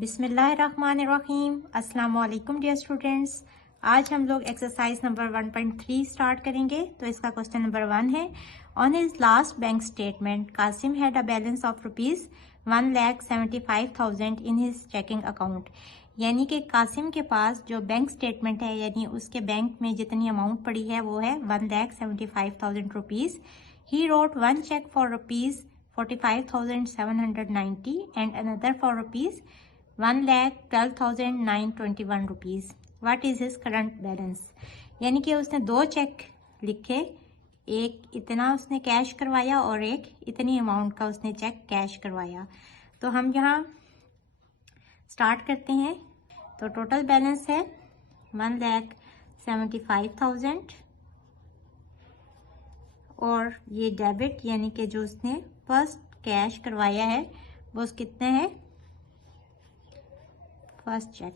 बिस्मिल्लाहिर्रहमानिर्रहीम। अस्सलाम वालेकुम डियर स्टूडेंट्स। आज हम लोग एक्सरसाइज नंबर 1.3 स्टार्ट करेंगे। तो इसका क्वेश्चन नंबर 1 है, on his last bank statement Kasim had a balance of rupees 1,75,000 in his checking account. यानी कि कासिम के पास जो बैंक स्टेटमेंट है, यानी उसके बैंक में जितनी अमाउंट पड़ी है वो है 1,75,000 rupees. He wrote one check for rupees 45,790 and another for rupees 1,12,921 rupees. What is his current balance. यानी कि उसने दो चेक लिखे, एक इतना उसने कैश करवाया और एक इतनी अमाउंट का उसने चेक कैश करवाया। तो हम यहाँ स्टार्ट करते हैं। तो टोटल बैलेंस है 1,75,000 और ये डेबिट यानी कि जो उसने फर्स्ट कैश करवाया है वो कितने है, first check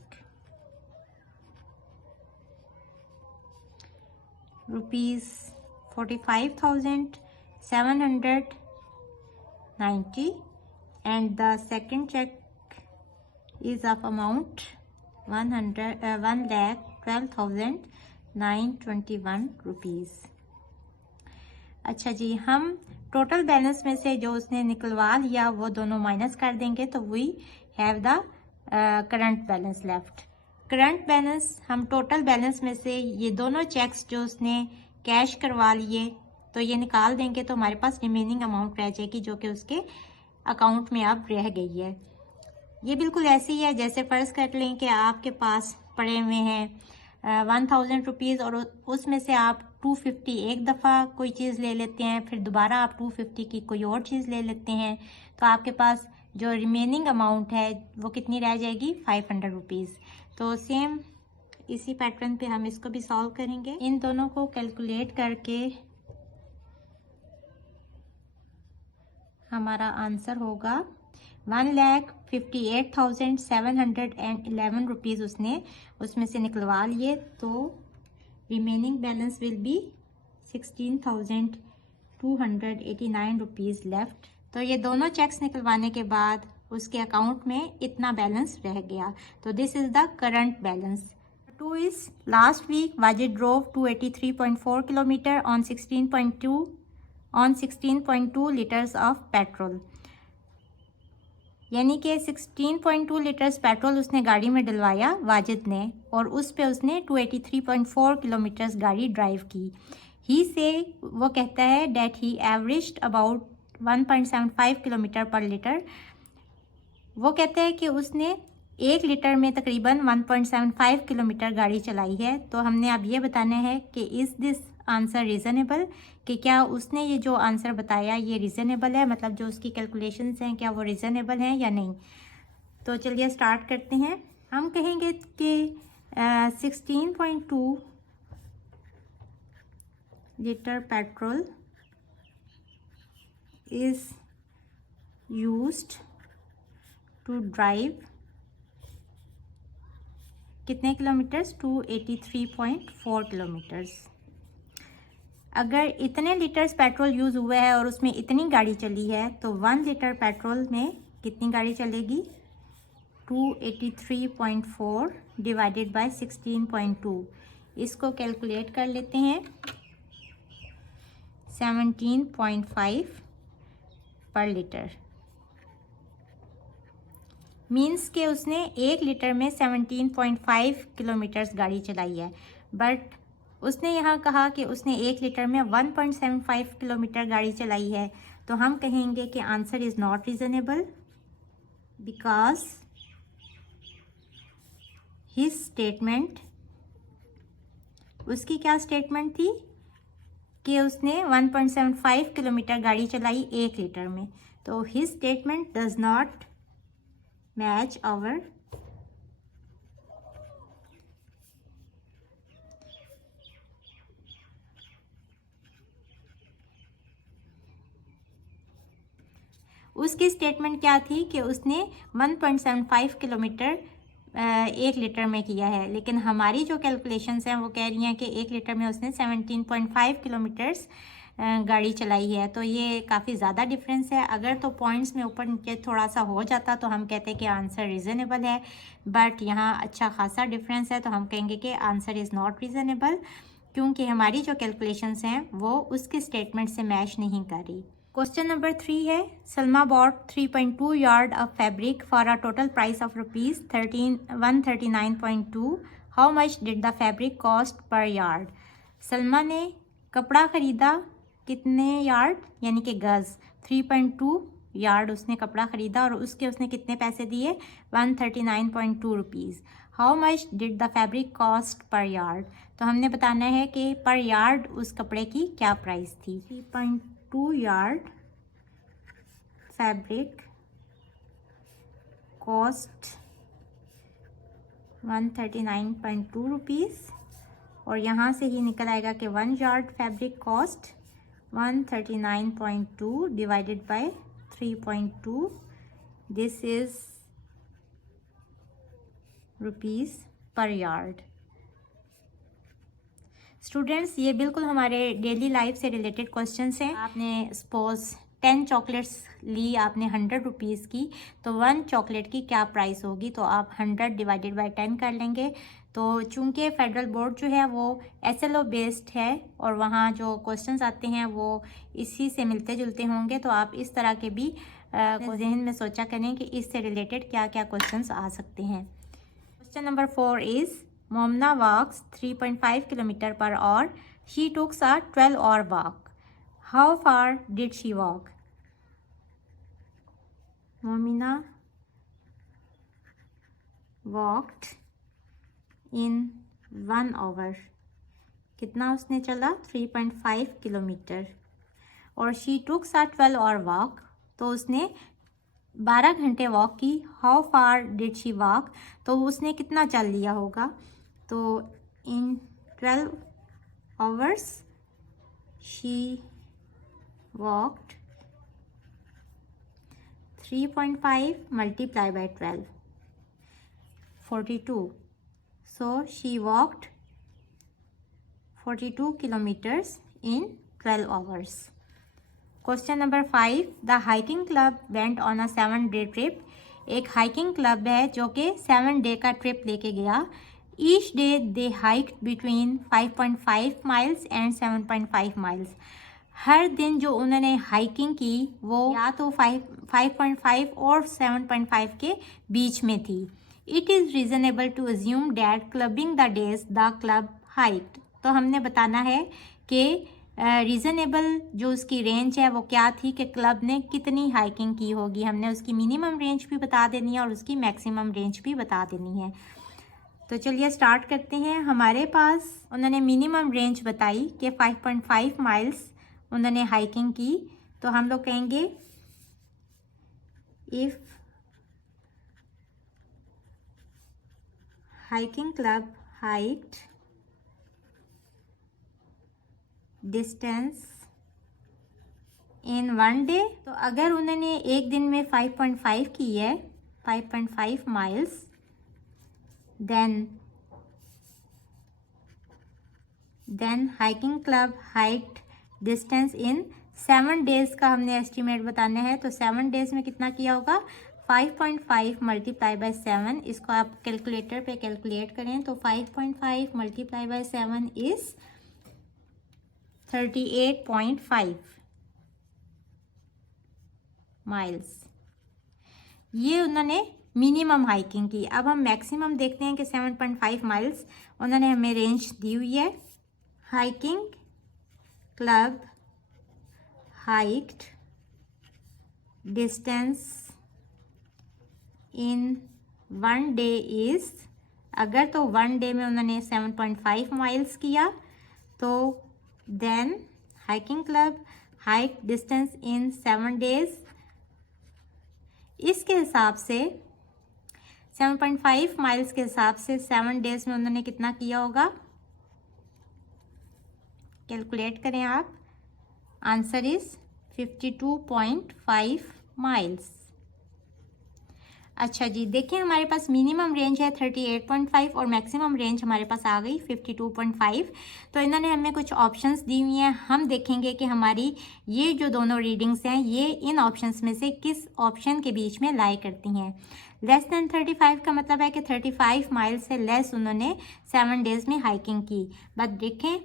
rupees 45,790 and the second check is of amount 1,12,921 rupees. अच्छा जी, हम टोटल बैलेंस में से जो उसने निकलवा लिया वो दोनों माइनस कर देंगे तो we have the current balance left. Current balance हम टोटल बैलेंस में से ये दोनों चेक्स जो उसने कैश करवा लिए तो ये निकाल देंगे तो हमारे पास रिमेनिंग अमाउंट रह जाएगी जो कि उसके अकाउंट में अब रह गई है। ये बिल्कुल ऐसे ही है जैसे फर्ज कर लें कि आपके पास पड़े हुए हैं 1,000 रुपीज़ और उसमें से आप 250 एक दफ़ा कोई चीज़ ले लेते हैं, फिर दोबारा आप 250 की कोई और चीज़ ले लेते हैं, तो आपके पास जो रिमेनिंग अमाउंट है वो कितनी रह जाएगी, 500 रुपीज़। तो सेम इसी पैटर्न पे हम इसको भी सॉल्व करेंगे। इन दोनों को कैलकुलेट करके हमारा आंसर होगा 1,58,711 रुपीज़ उसने उसमें से निकलवा लिए, तो remaining balance will be 16,289 rupees left. तो ये दोनों चेक्स निकलवाने के बाद उसके अकाउंट में इतना बैलेंस रह गया। तो this is the current balance. 2 is last week Wajid drove 283.4 kilometre on 16.2 litres of petrol. यानी कि 16.2 लीटर्स पेट्रोल उसने गाड़ी में डलवाया वाजिद ने, और उस पे उसने 283.4 किलोमीटर्स गाड़ी ड्राइव की। ही से वो कहता है date he averaged about 1.75 kilometre पर लीटर। वो कहते हैं कि उसने 1 लीटर में तकरीबन 1.75 किलोमीटर गाड़ी चलाई है। तो हमने अब ये बताना है कि इज़ दिस आंसर रीज़नेबल, कि क्या उसने ये जो आंसर बताया ये रीज़नेबल है, मतलब जो उसकी कैलकुलेशंस हैं क्या वो रीज़नेबल हैं या नहीं। तो चलिए स्टार्ट करते हैं। हम कहेंगे कि 16.2 litre petrol is used to drive कितने किलोमीटर्स, 283.4 किलोमीटर्स। अगर इतने लीटर्स पेट्रोल यूज़ हुआ है और उसमें इतनी गाड़ी चली है तो 1 लीटर पेट्रोल में कितनी गाड़ी चलेगी, 283.4 डिवाइडेड बाय 16.2। इसको कैलकुलेट कर लेते हैं, 17.5 पर लीटर। मीन्स के उसने 1 लीटर में 17.5 किलोमीटर्स गाड़ी चलाई है, बट उसने यहाँ कहा कि उसने 1 लीटर में 1.75 किलोमीटर गाड़ी चलाई है। तो हम कहेंगे कि answer is not reasonable because his statement, उसकी क्या स्टेटमेंट थी कि उसने 1.75 किलोमीटर गाड़ी चलाई 1 लीटर में। तो his statement does not match our उसकी स्टेटमेंट क्या थी कि उसने 1.75 किलोमीटर 1 लीटर में किया है, लेकिन हमारी जो कैलकुलेशंस हैं वो कह रही हैं कि 1 लीटर में उसने 17.5 किलोमीटर्स गाड़ी चलाई है, तो ये काफ़ी ज़्यादा डिफरेंस है। अगर तो पॉइंट्स में ऊपर नीचे थोड़ा सा हो जाता तो हम कहते कि आंसर रीज़नेबल है, बट यहाँ अच्छा खासा डिफरेंस है, तो हम कहेंगे कि आंसर इज़ नॉट रीज़नेबल, क्योंकि हमारी जो कैलकुलेशंस हैं वो उसके स्टेटमेंट से मैच नहीं कर रही। क्वेश्चन नंबर 3 है, Salma bought 3.2 yard of fabric for a total price of rupees 139.2। How much did the fabric cost per yard. Salma ने कपड़ा ख़रीदा कितने यार्ड, यानी कि गज़, 3.2 यार्ड उसने कपड़ा ख़रीदा और उसने कितने पैसे दिए, 139.2 rupees. How much did the fabric cost per yard, तो हमने बताना है कि पर यार्ड उस कपड़े की क्या प्राइस थी। 3.2 यार्ड फैब्रिक कॉस्ट 139.2 रुपीज़, और यहाँ से ही निकल आएगा कि 1 yard fabric cost 139.2 divided by 3.2, this is rupees पर यार्ड। स्टूडेंट्स, ये बिल्कुल हमारे डेली लाइफ से रिलेटेड क्वेश्चंस हैं। आपने सपोज 10 चॉकलेट्स ली आपने 100 रुपीज़ की, तो 1 चॉकलेट की क्या प्राइस होगी, तो आप 100 डिवाइडेड बाय 10 कर लेंगे। तो चूंकि फेडरल बोर्ड जो है वो SLO बेस्ड है और वहाँ जो क्वेश्चंस आते हैं वो इसी से मिलते जुलते होंगे, तो आप इस तरह के भी जहन में सोचा करें कि इससे रिलेटेड क्या क्या क्वेश्चंस आ सकते हैं। Question number 4 is, मोमना walks 3.5 kilometer per hour. She took a 12-hour walk. How far did she walk? Momina walked in 1 hour. कितना उसने चला, 3.5 किलोमीटर। और she took a 12-hour walk, तो उसने 12 घंटे वॉक की। How far did she walk, तो उसने कितना चल लिया होगा, तो in 12 hours she walked 3.5 multiply by 12, 42, so she walked 42 kilometres in 12 hours. Question number 5, the hiking club went on a 7-day trip. एक हाइकिंग क्लब है जो कि 7 डे का ट्रिप लेके गया। Each day they hiked between 5.5 miles and 7.5 miles. हर दिन जो उन्होंने हाइकिंग की वो या तो 5.5 और 7.5 के बीच में थी। It is reasonable to assume that clubbing the days the club hiked, तो हमने बताना है कि रीज़नेबल जो उसकी रेंज है वो क्या थी, कि क्लब ने कितनी हाइकिंग की होगी। हमने उसकी मिनिमम रेंज भी बता देनी है और उसकी मैक्सिमम रेंज भी बता देनी है। तो चलिए स्टार्ट करते हैं। हमारे पास उन्होंने मिनिमम रेंज बताई कि 5.5 माइल्स उन्होंने हाइकिंग की, तो हम लोग कहेंगे if hiking club hiked distance in 1 day, तो अगर उन्होंने एक दिन में 5.5 की है, 5.5 miles, then hiking club hiked distance in 7 days का हमने एस्टिमेट बताना है। तो 7 डेज में कितना किया होगा, 5.5 मल्टीप्लाई बाय 7, इसको आप कैलकुलेटर पे कैलकुलेट करें तो 5.5 मल्टीप्लाई बाय 7 इज़ 38.5 माइल्स। ये उन्होंने मिनिमम हाइकिंग की। अब हम मैक्सिमम देखते हैं कि 7.5 माइल्स उन्होंने हमें रेंज दी हुई है। Hiking club hiked distance in 1 day is, अगर तो 1 डे में उन्होंने 7.5 माइल्स किया, तो then hiking club hike distance in 7 days, इसके हिसाब से 7.5 माइल्स के हिसाब से 7 डेज में उन्होंने कितना किया होगा, कैलकुलेट करें आप। Answer is 52.5 miles. अच्छा जी, देखिए हमारे पास मिनिमम रेंज है 38.5 और मैक्सिमम रेंज हमारे पास आ गई 52.5। तो इन्होंने हमें कुछ ऑप्शंस दी हुई हैं, हम देखेंगे कि हमारी ये जो दोनों रीडिंग्स हैं ये इन ऑप्शंस में से किस ऑप्शन के बीच में लाई करती हैं। लेस देन 35 का मतलब है कि 35 माइल से लेस उन्होंने 7 डेज़ में हाइकिंग की। बट देखें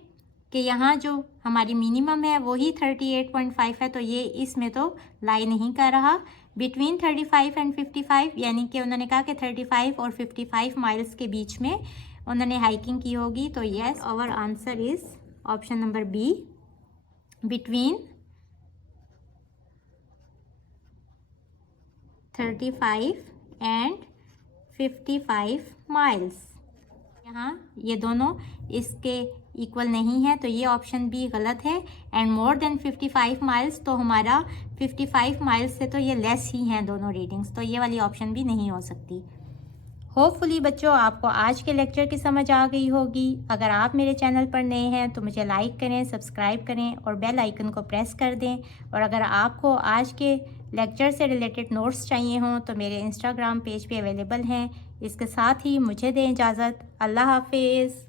कि यहाँ जो हमारी मिनिमम है वही 38.5 है, तो ये इसमें तो लाई नहीं कर रहा। बिटवीन 35 एंड 55 यानी कि उन्होंने कहा कि 35 और 55 माइल्स के बीच में उन्होंने हाइकिंग की होगी। तो yes, our answer is option number B, between 35 and 55 miles. यहाँ ये दोनों इसके इक्वल नहीं है, तो ये ऑप्शन भी गलत है। एंड मोर देन 55 माइल्स, तो हमारा 55 माइल्स से तो ये लेस ही हैं दोनों रीडिंग्स, तो ये वाली ऑप्शन भी नहीं हो सकती। होपफुली बच्चों आपको आज के लेक्चर की समझ आ गई होगी। अगर आप मेरे चैनल पर नए हैं तो मुझे लाइक करें, सब्सक्राइब करें और बेल आइकन को प्रेस कर दें। और अगर आपको आज के लेक्चर से रिलेटेड नोट्स चाहिए हों तो मेरे इंस्टाग्राम पेज पे अवेलेबल हैं। इसके साथ ही मुझे दें इजाज़त। अल्लाह हाफिज़।